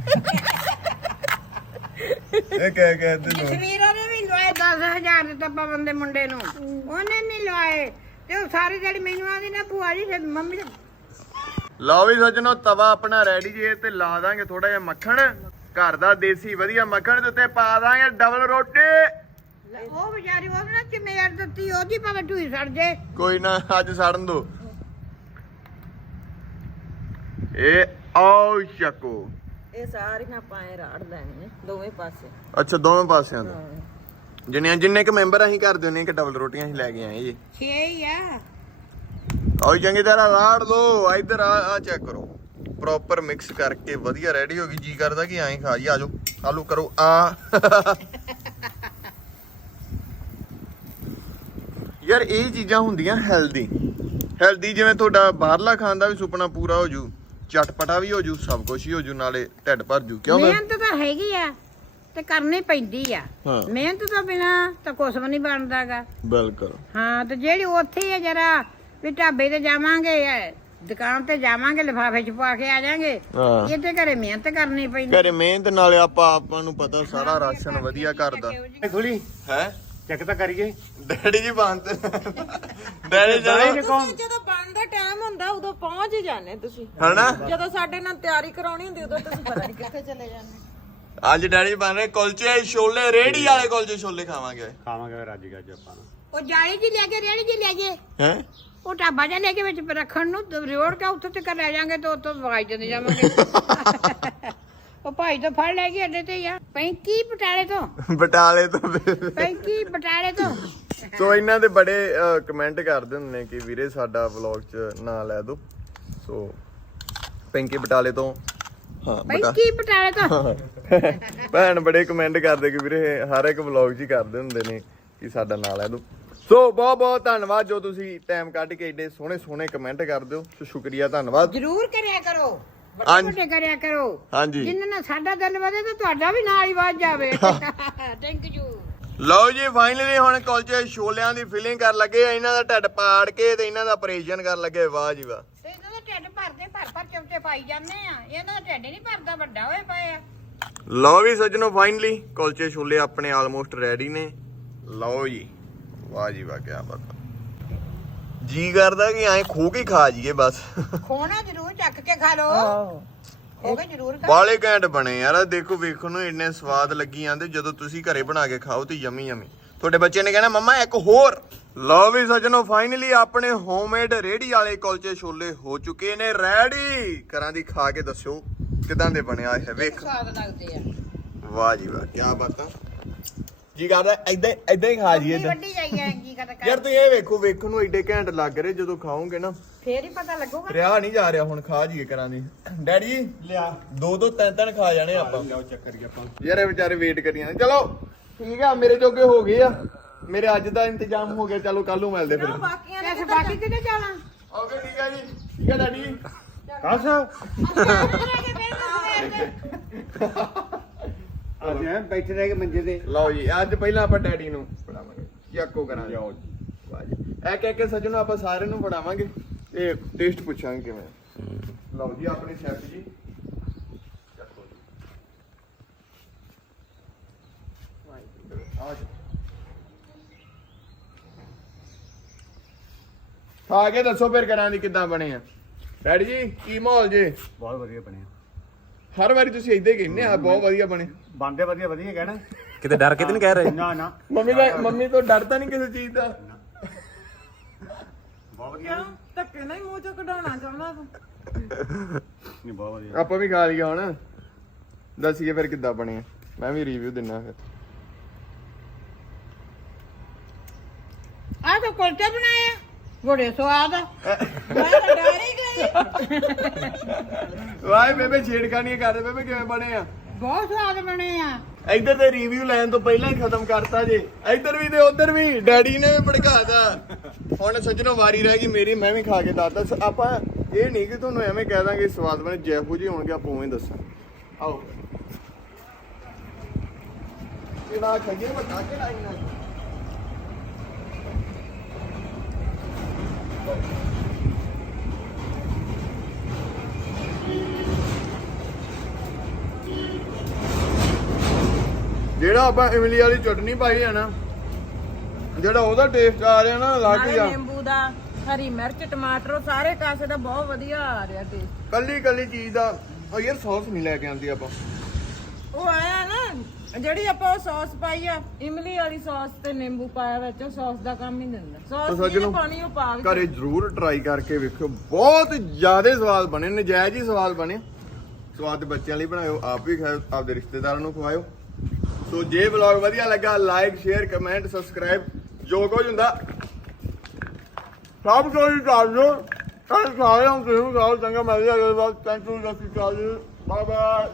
S2: ਇਹ ਕਹਿ ਕਹਿ ਤੇ
S1: ਜਸਵੀਰ ਉਹਨੇ ਵੀ ਲਵਾਏ 10000 ਦਿੱਤਾ ਪਵਨ ਦੇ ਮੁੰਡੇ ਨੂੰ। ਉਹਨੇ ਨਹੀਂ ਲਵਾਏ। ਤੇ ਉਹ ਸਾਰੀ ਜਿਹੜੀ ਮੈਨੂੰ ਆਦੀ ਨਾ ਭੂਆ ਜੀ ਫਿਰ ਮੰਮੀ ਦੇ
S2: ਲਓ ਵੀ ਸੱਜਣੋ ਤਵਾ ਆਪਣਾ ਰੈਡੀ ਜੇ ਤੇ ਲਾ ਦਾਂਗੇ ਥੋੜਾ ਜਿਹਾ ਮੱਖਣ। ਘਰ ਦਾ ਦੇਸੀ ਵਧੀਆ ਮੱਖਣ ਦੇ ਉੱਤੇ ਪਾ ਦਾਂਗੇ ਡਬਲ ਰੋਟੀ।
S1: ਉਹ ਵਿਚਾਰੀ ਉਹਨੇ ਨਾ ਚਮੇੜ ਦਿੱਤੀ ਉਹਦੀ ਭਾਵੇਂ ਢੂਈ ਸੜ ਜੇ।
S2: ਕੋਈ ਨਾ ਅੱਜ ਸੜਨ ਦੋ। ਇਹ ਆਓ ਚੱਕੋ।
S3: ਇਹ ਸਾਰੀਆਂ ਪਾਏ ਰਾੜ ਲੈਣੇ ਦੋਵੇਂ ਪਾਸੇ।
S2: ਅੱਛਾ ਦੋਵੇਂ ਪਾਸਿਆਂ ਤੋਂ। ਜਿੰਨੇ ਜਿੰਨੇ ਕ ਮੈਂਬਰ ਅਸੀਂ ਕਰਦੇ ਹੁੰਨੇ ਕਿ ਡਬਲ ਰੋਟੀਆਂ ਅਸੀਂ ਲੈ ਕੇ ਆਏ ਜੀ।
S1: 6 ਹੀ ਆ।
S2: ਆਓ ਚੰਗੀ ਤਰ੍ਹਾਂ ਰਾੜ ਲੋ ਇੱਧਰ ਆ ਆ ਚੈੱਕ ਕਰੋ। ਪ੍ਰੋਪਰ ਮਿਕਸ ਕਰਕੇ ਵਧੀਆ ਰੈਡੀ ਹੋ ਗਈ ਜੀ ਕਰਦਾ ਕਿ ਐਂ ਖਾ ਜੀ ਆਜੋ ਆਲੂ ਕਰੋ ਆ। ਯਾਰ ਇਹ ਚੀਜ਼ਾਂ ਹੁੰਦੀਆਂ ਹੈਲਦੀ ਹੈਲਦੀ ਜਿਵੇਂ ਤੁਹਾਡਾ ਬਾਹਰਲਾ ਖਾਣ ਦਾ ਵੀ ਸੁਪਨਾ ਪੂਰਾ ਹੋ ਜੂ ਚਟਪਟਾ ਵੀ ਹੋ ਜੂ ਸਭ ਕੁਝ ਹੀ ਹੋ ਜੂ ਨਾਲੇ ਢਿੱਡ ਭਰ ਜੂ। ਕਿਉਂ
S1: ਮਿਹਨਤ ਤਾਂ ਹੈਗੀ ਆ ਤੇ ਕਰਨੀ ਪੈਂਦੀ ਆ। ਮਿਹਨਤ ਤੋਂ ਬਿਨਾ ਤਾਂ ਕੁਝ ਵੀ ਨਹੀਂ ਬਣਦਾਗਾ
S2: ਬਿਲਕੁਲ।
S1: ਹਾਂ ਤੇ ਜਿਹੜੀ ਉੱਥੇ ਹੀ ਆ ਜਰਾ ਵੀ ਢਾਬੇ ਤੇ ਜਾਵਾਂਗੇ ਇਹ ਦੁਕਾਨ ਤੇ ਜਾਵਾਂਗੇ ਲਿਫਾਫੇ ਚ ਪਾ ਕੇ ਆ ਜਾਾਂਗੇ।
S2: ਹਾਂ।
S1: ਇਹ ਤੇ ਘਰੇ ਮਿਹਨਤ ਕਰਨੀ ਪੈਂਦੀ।
S2: ਘਰੇ ਮਿਹਨਤ ਨਾਲੇ ਆਪਾਂ ਆਪਾਂ ਨੂੰ ਪਤਾ ਸਾਰਾ ਰਾਸ਼ਨ ਵਧੀਆ ਕਰਦਾ
S4: ਖੁਲੀ?
S2: ਹੈ?
S4: ਚੈੱਕ ਤਾਂ ਕਰੀਏ।
S2: ਡੈਡੀ ਜੀ ਬੰਦ ਡੈਡੀ ਜਦੋਂ
S3: ਤੁਸੀਂ ਜਦੋਂ ਬਣਨ ਦਾ ਟਾਈਮ ਹੁੰਦਾ ਉਦੋਂ ਪਹੁੰਚ ਹੀ ਜਾਂਦੇ ਤੁਸੀਂ।
S2: ਹਨਾ?
S3: ਜਦੋਂ ਸਾਡੇ ਨਾਲ ਤਿਆਰੀ ਕਰਾਉਣੀ ਹੁੰਦੀ ਉਦੋਂ ਤੁਸੀਂ ਪਤਾ ਨਹੀਂ ਕਿੱਥੇ ਚਲੇ ਜਾਂਦੇ।
S2: ਅੱਜ ਡੈਡੀ ਬਣ ਰਹੇ ਕੁਲਚੇ ਛੋਲੇ ਰੇੜੀ ਵਾਲੇ ਕੁਲਚੇ ਛੋਲੇ ਖਾਵਾਂਗੇ।
S4: ਖਾਵਾਂਗੇ ਰੱਜ ਗੱਜ ਆਪਾਂ
S1: ਉਹ ਜਾਲੀ ਜੀ ਲੈ ਕੇ ਰੇੜੀ ਜੀ ਲੈ ਜੇ
S2: ਹੈ?
S1: ਉਹ ਢਾਬਾ ਲੈ ਕੇ ਵਿੱਚ ਰੱਖਣ ਨੂੰ ਰੋੜ ਕੇ ਉੱਥੇ ਤੱਕ ਲੈ ਜਾਾਂਗੇ ਤੇ ਉੱਥੋਂ ਵਗਾਈ ਜਾਂਦੇ ਜਾਵਾਂਗੇ। [LAUGHS] ਉਹ ਭਾਈ ਤਾਂ ਫੜ ਲੈ ਕੇ ਅੱਡੇ ਤੇ ਯਾਰ ਪੈਂਕੀ ਬਟਾਲੇ ਤੋਂ।
S2: ਬਟਾਲੇ ਤੋਂ।
S1: ਪੈਂਕੀ ਬਟਾਲੇ ਤੋਂ।
S2: ਸੋ ਇਹਨਾਂ ਦੇ ਬੜੇ ਕਮੈਂਟ ਕਰਦੇ ਹੁੰਦੇ ਨੇ ਕਿ ਵੀਰੇ ਸਾਡਾ ਵਲੌਗ 'ਚ ਨਾਂ ਲੈ ਦਿਓ ਸੋ ਪਿੰਕੀ ਬਟਾਲੇ ਤੋਂ। ਹਾਂ
S1: ਪੈਂਕੀ ਬਟਾਲੇ ਤੋਂ।
S2: ਭੈਣ ਬੜੇ ਕਮੈਂਟ ਕਰਦੇ ਕਿ ਵੀਰੇ ਹਰ ਇੱਕ ਵਲੌਗ 'ਚ ਹੀ ਕਰਦੇ ਹੁੰਦੇ ਨੇ ਕਿ ਸਾਡਾ ਨਾਂ ਲੈ ਦਿਓ ਸੋ ਬਹੁਤ ਬਹੁਤ ਧੰਨਵਾਦ ਜੋ ਤੁਸੀਂ ਟਾਈਮ ਕੱਢ ਕੇ ਏਡੇ ਸੋਹਣੇ ਸੋਹਣੇ ਕਮੈਂਟ ਕਰਦੇ ਹੋ ਸੋ ਸ਼ੁਕਰੀਆ ਧੰਨਵਾਦ।
S1: ਜ਼ਰੂਰ ਕਰਿਆ ਕਰੋ। ਵੱਡੇ
S2: ਹਾਂਜੀ।
S1: ਵੱਡੇ ਕਰਿਆ ਕਰੋ।
S2: ਹਾਂਜੀ।
S1: ਜਿੰਨਾਂ ਨਾਲ ਸਾਡਾ ਦਿਲ ਵਧੇ ਤੇ ਤੁਹਾਡਾ ਵੀ ਨਾਲ ਹੀ ਵੱਧ ਜਾਵੇ। ਥੈਂਕ ਯੂ
S2: ਲਓ ਜੀ ਫਾਈਨਲੀ ਹੁਣ ਕੁਲਚੇ ਛੋਲਿਆਂ ਦੀ ਫਿਲਿੰਗ ਕਰਨ ਲੱਗੇ ਆ। ਇਹਨਾਂ ਦਾ ਢਿੱਡ ਪਾੜ ਕੇ ਤੇ ਇਹਨਾਂ ਦਾ ਆਪਰੇਸ਼ਨ ਕਰਨ ਲੱਗੇ ਵਾਹ ਜੀ ਵਾਹ।
S1: ਤੇ ਇਹਨਾਂ ਦਾ ਢਿੱਡ ਭਰਦੇ ਭਰ ਭਰ ਚਮਚੇ ਪਾਈ ਜਾਂਦੇ ਆ। ਇਹਨਾਂ ਦਾ ਢਿੱਡ ਨਹੀਂ ਭਰਦਾ ਵੱਡਾ ਹੋਏ ਪਏ ਆ।
S2: ਲਓ ਵੀ ਸੱਜਣੋ ਫਾਈਨਲੀ ਕੁਲਚੇ ਛੋਲੇ ਆਪਣੇ ਆਲਮੋਸਟ ਰੈਡੀ ਨੇ। ਲਓ ਜੀ। ਵਾਹ ਜੀ ਵਾਹ ਕੀ ਬਾਤ ਜੀ ਕਰਦਾ ਕਿ ਐਂ ਖੋ ਕੇ ਖਾ ਜੀਏ ਬਸ।
S1: ਖੋਣਾ ਜ਼ਰੂਰ ਚੱਕ ਕੇ ਖਾ ਲਓ। ਹੋ ਗਏ ਜ਼ਰੂਰ ਖਾ
S2: ਬਾਲੇ ਘੈਂਟ ਬਣੇ ਯਾਰ ਦੇਖੋ ਵੇਖਣ ਨੂੰ ਇੰਨੇ ਸਵਾਦ ਲੱਗੀ ਜਾਂਦੇ ਜਦੋਂ ਤੁਸੀਂ ਘਰੇ ਬਣਾ ਕੇ ਖਾਓ ਤੇ ਯਮੀ ਯਮੀ। ਤੁਹਾਡੇ ਬੱਚੇ ਨੇ ਕਹਿਣਾ ਮੰਮਾ ਇੱਕ ਹੋਰ। ਲਓ ਵੀ ਸੱਜਣੋ ਫਾਈਨਲੀ ਆਪਣੇ ਹੋਮਮੇਡ ਰੇੜੀ ਵਾਲੇ ਕੁਲਚੇ ਛੋਲੇ ਹੋ ਚੁੱਕੇ ਨੇ ਰੈਡੀ ਕਰਾਂ ਦੀ ਖਾ ਕੇ ਦੱਸਿਓ ਕਿਦਾਂ ਦੇ ਬਣੇ ਆਏ ਹੈ ਵੇਖ
S1: ਸਵਾਦ ਲੱਗਦੇ ਆ।
S2: ਵਾਹ ਜੀ ਵਾਹ ਕੀ ਬਾਤਾਂ ਜੀ ਕਰਦਾ ਐਦਾਂ ਐਦਾਂ ਹੀ ਖਾ ਜੀਏ
S1: ਵੱਡੀ ਵੱਡੀ ਜਾਈਏ ਕੀ ਕਰਦਾ
S2: ਯਾਰ ਤੁਸੀਂ ਇਹ ਵੇਖੋ ਵੇਖਣ ਨੂੰ ਏਡੇ ਘੈਂਟ ਲੱਗ ਰਹੇ ਜਦੋਂ ਖਾਓਗੇ ਨਾ।
S1: ਫੇਰ ਹੀ ਪਤਾ ਲੱਗੂਗਾ।
S2: ਰਿਆ ਨਹੀਂ ਜਾ ਰਿਹਾ ਹੁਣ ਖਾ ਜੀਏ ਕਰਾਂ ਦੀ ਡੈਡੀ ਜੀ
S4: ਲਿਆ।
S2: ਦੋ ਦੋ ਤਿੰਨ ਤਿੰਨ ਖਾ ਜਾਣੇ ਆਪਾਂ।
S4: ਲਿਆਓ ਚੱਕ ਕਰੀਏ ਆਪਾਂ।
S2: ਯਾਰ ਇਹ ਵਿਚਾਰੇ ਵੇਟ ਕਰੀ ਜਾਂਦੇ। ਚਲੋ ਠੀਕ ਆ ਮੇਰੇ ਜੋਗੇ ਹੋ ਗਏ ਆ। ਮੇਰੇ ਅੱਜ ਦਾ ਇੰਤਜ਼ਾਮ ਹੋ ਗਿਆ ਚਲੋ ਕੱਲ ਨੂੰ ਮਿਲਦੇ ਫਿਰ।
S3: ਬਾਕੀਆਂ
S1: ਤੇ ਬਾਕੀ ਕਿਤੇ ਜਾਣਾ?
S2: ਓਕੇ ਠੀਕ ਆ ਜੀ। ਠੀਕ ਆ ਡੈਡੀ।
S4: ਕਾਸ?
S1: ਫੇਰ
S4: ਅੱਜ ਐਂ ਬੈਠੇ ਰਹਿ ਕੇ ਮੰਜੇ ਤੇ।
S2: ਲਓ ਜੀ ਅੱਜ ਪਹਿਲਾਂ ਆਪਾਂ ਡੈਡੀ ਨੂੰ ਫੜਾਵਾਂਗੇ। ਯਾਕੋ ਕਰਾਂਗੇ?
S4: ਲਿਆਓ
S2: ਵਾਹ ਜੀ। ਇਹ ਕਹਿ ਕੇ ਸੱਜਣੋ ਆਪਾਂ ਸਾਰਿਆਂ ਨੂੰ ਫੜਾਵਾਂਗੇ। ਤੇ ਟੇਸਟ ਪੁੱਛਾਂਗੇ ਕਿਵੇਂ ਲਓ ਜੀ ਆਪਣੇ ਸ਼ੈਫ ਜੀ। ਜੀ। ਆ। ਖਾ ਕੇ ਦੱਸੋ ਫਿਰ ਕਰਾਂ ਦੀ ਕਿੱਦਾਂ ਬਣੇ ਆ। ਡੈਡੀ ਜੀ ਕੀ ਮਾਹੌਲ ਜੇ?
S4: ਬਹੁਤ ਵਧੀਆ ਬਣਿਆ
S2: ਹਰ ਵਾਰੀ ਤੁਸੀਂ ਇਦਾਂ ਹੀ ਕਹਿੰਦੇ ਆ ਬਹੁਤ ਵਧੀਆ ਬਣੇ।
S4: ਬੰਦੇ ਵਧੀਆ ਵਧੀਆ ਕਹਿਣਾ।
S5: ਕਿਤੇ ਡਰ ਕੇ ਤੇ ਨਹੀਂ ਕਹਿ ਰਹੇ?
S4: ਨਾ ਨਾ।
S2: ਮੰਮੀ ਦਾ ਮੰਮੀ ਤੋਂ ਡਰਦਾ ਨਹੀਂ ਕਿਸੇ ਚੀਜ਼ ਦਾ?
S4: ਬਹੁਤ ਵਧੀਆ।
S3: ਧੱਕੇ ਨਾਲ ਹੀ ਮੂੰਹ ਚੋਂ ਕਢਾਉਣਾ ਚਾਹੁੰਦਾ ਤੂੰ।
S4: ਨਹੀਂ ਬਹੁਤ ਵਧੀਆ।
S2: ਆਪਾਂ ਵੀ ਖਾ ਲਈਏ ਹੁਣ। ਦੱਸੀਏ ਫਿਰ ਕਿੱਦਾਂ ਬਣੇ ਆ। ਮੈਂ ਵੀ ਰਿਵਿਊ ਦਿੰਨਾ ਫਿਰ।
S1: ਆ ਤਾਂ ਕੁਲਚੇ ਬਣਾਏ ਆ। ਬੜੇ ਸਵਾਦ ਆ।
S3: ਮੈਂ ਤਾਂ ਡਰ ਹੀ ਗਈ।
S2: ਵਾਏ ਬੇਬੇ ਛੇੜਖਾਨੀਆਂ ਕਰਦੇ ਬੇਬੇ ਕਿਵੇਂ ਬਣੇ ਆ?
S1: ਬਹੁਤ ਸਵਾਦ ਬਣੇ ਆ।
S2: ਇੱਧਰ ਤੇ ਰਿਵਿਊ ਲੈਣ ਤੋਂ ਪਹਿਲਾਂ ਹੀ ਖਤਮ ਕਰਤਾ ਜੇ। ਇੱਧਰ ਵੀ ਤੇ ਉੱਧਰ ਵੀ। ਡੈਡੀ ਨੇ ਵੀ ਭੜਕਾਤਾ ਹੁਣ ਸੱਜਣੋ ਵਾਰੀ ਰਹਿ ਗਈ ਮੇਰੀ, ਮੈਂ ਵੀ ਖਾ ਕੇ ਦੱਸਦਾ। ਆਪਾਂ ਇਹ ਨਹੀਂ ਕਿ ਤੁਹਾਨੂੰ ਐਵੇਂ ਕਹਿ ਦਾਂਗੇ ਸਵਾਦ ਬਣੇ, ਜਿਹੋ ਜੀ ਹੋਣਗੇ ਆਪਾਂ ਉਵੇਂ ਦੱਸਾਂ ਆਓ। ਇਹਦਾ ਖਾਈਏ ਵੱਡਾ ਕਿਹੜਾ ਇਹਨਾਂ ਜਿਹੜਾ ਆਪਾਂ ਇਮਲੀ ਵਾਲੀ ਚਟਨੀ ਪਾਈ ਆ ਨਾ ਜਿਹੜਾ ਉਹਦਾ ਟੇਸਟ ਆ ਰਿਹਾ ਨਾ ਅਲੱਗ
S3: ਨਾਲੇ
S2: ਜਾ
S3: ਨਿੰਬੂ ਦਾ ਹਰੀ ਮਿਰਚ ਟਮਾਟਰ ਉਹ ਸਾਰੇ ਕਾਸੇ ਦਾ ਬਹੁਤ ਵਧੀਆ ਆ ਰਿਹਾ ਟੇਸਟ
S2: ਕੱਲੀ ਕੱਲੀ ਚੀਜ਼ ਦਾ ਉਹ ਯਾਰ ਸੌਸ ਨਹੀਂ ਲੈ ਕੇ ਆਂਦੀ ਆਪਾਂ।
S3: ਉਹ ਆਇਆ ਨਾ ਜਿਹੜੀ ਆਪਾਂ ਉਹ ਸੌਸ ਪਾਈ ਆ ਇਮਲੀ ਵਾਲੀ ਸੌਸ ਤੇ ਨਿੰਬੂ ਪਾਇਆ ਵਿੱਚ ਉਹ ਸੌਸ ਦਾ ਕੰਮ ਹੀ ਦਿੰਦਾ
S2: ਤਾਂ
S3: ਸੌਸ
S2: ਸੱਜਣੋ,
S3: ਜਿਹਨੇ ਪਾਣੀ ਉਹ ਪਾ ਵੀ
S2: ਘਰੇ ਜ਼ਰੂਰ ਟਰਾਈ ਕਰਕੇ ਵੇਖਿਓ। ਬਹੁਤ ਜ਼ਿਆਦਾ ਸਵਾਦ ਬਣੇ ਨਜਾਇਜ਼ ਹੀ ਸਵਾਦ ਬਣੇ। ਸਵਾਦ ਬੱਚਿਆਂ ਲਈ ਬਣਾਇਓ ਆਪ ਵੀ ਖਾਓ ਆਪਦੇ ਰਿਸ਼ਤੇਦਾਰਾਂ ਨੂੰ ਖਵਾਇਓ। ਸੋ ਜੇ ਵਲੌਗ ਵਧੀਆ ਲੱਗਾ ਲਾਈਕ ਸ਼ੇਅਰ ਕਮੈਂਟ ਸਬਸਕ੍ਰਾਈਬ ਜੋ ਕੁਝ ਹੁੰਦਾ। ਸਭ ਕੁਝ ਕਰ ਦਿਓ। ਕੱਲ ਸਾਰੇ ਨੂੰ ਤੁਸੀਂ ਚੰਗਾ ਮਿਲਦੇ ਅਗਲੇ ਵਾਰ thank you just bye bye